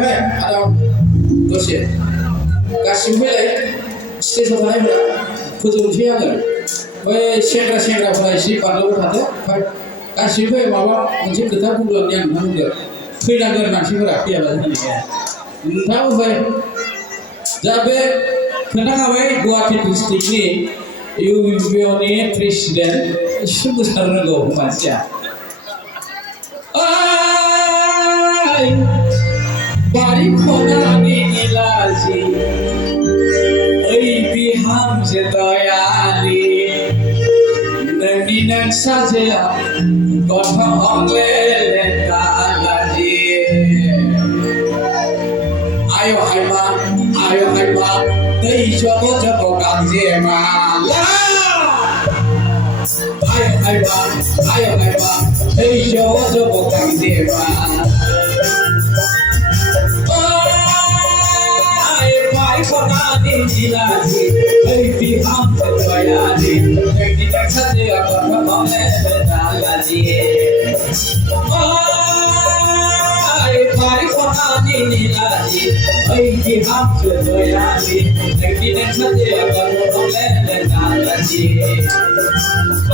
भाई आराम दसे गासिबो फैलाय स्टेजआव थानायफोरा फोजोबनोसै आङो बै सेंग्राफोरा एसे बारलांबाय थादो ओमफ्राय गासिबो फै माबा मोनसे खोथा बुंलांनि आं नोंथांमोननो फैनांगोन मानसिफोरा फैयाब्ला जानाय नङा नोंथाङाबो फै दा बे खोन्थाखाबाय गुवाहाटि डिस्ट्रिक्टनि इउपिअनि प्रेसिडेन्ट एसे मोसानो रोंगौ मानसिया बारि खनानि निलाजि ओइ बिहामजो दयालि नोंनि नोंसाजोआ गथ' हंलेले दालाजि आय' हायमा दै जब जब गांजेमा आय' हायमा दै जब जब गांजेमा Konani jiladi, baby ham terbayadi, baby tak saja apa boleh berdaladi. Ay, konani jiladi, baby ham terbayadi, baby tak saja apa boleh berdaladi.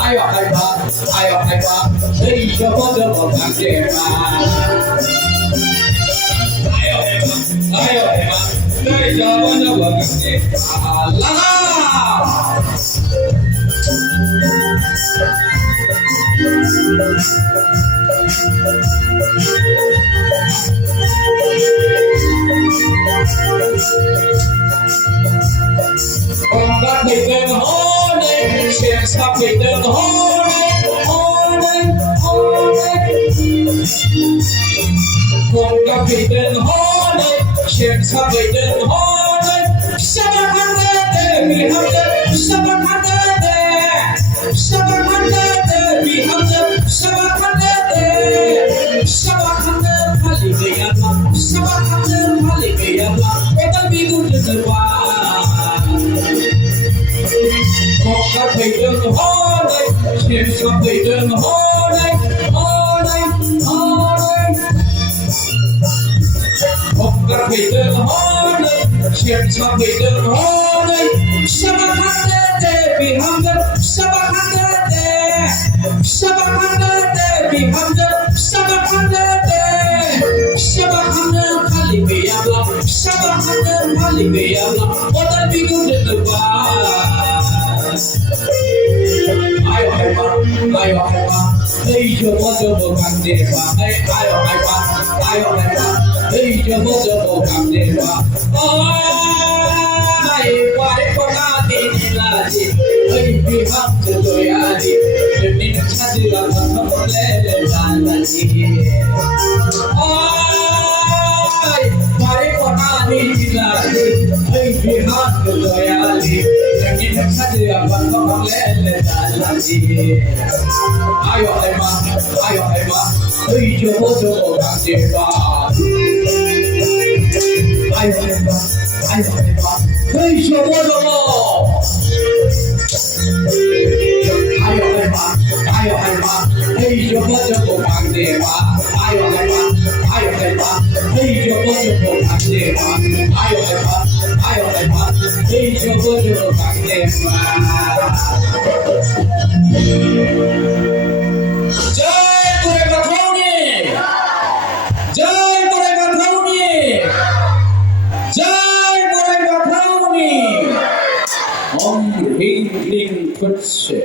Ayo hai ba, hey jobo jobo kacema. Ayo hai ba. Hey, jawabannya bagus nih. Allah. Konggak bikin hone, siap bikin hone. Konggak bikin hone. Share something hard, Sabahanda, Haligayama, it'll be good to the one. Konggak bikin hone, share something hone. Konggak bikin hone, share something hone. Sabahanda, bihamda, Haligayama, it'll be good to the one. Ayo hai ba, hey jobo jobo kandeva, ayo hai ba, hey jobo jobo kandeva. Ay, pare konani nilaji, hey bihamjö doyali, demi nakaji apa boleh dalali. Ay, pare konani nilaji, hey bihamjö doyali, demi nakaji apa boleh dalali. Ayo hai ba, hey jobo jobo kandeva. Ayo hai ba, hey jobo jobo. Ayo hai ba, hey jobo jobo kandeva. Ayo hai ba, hey jobo jobo kandeva. Ayo hai ba, hey jobo jobo kandeva. Om Ring Ring Kutse.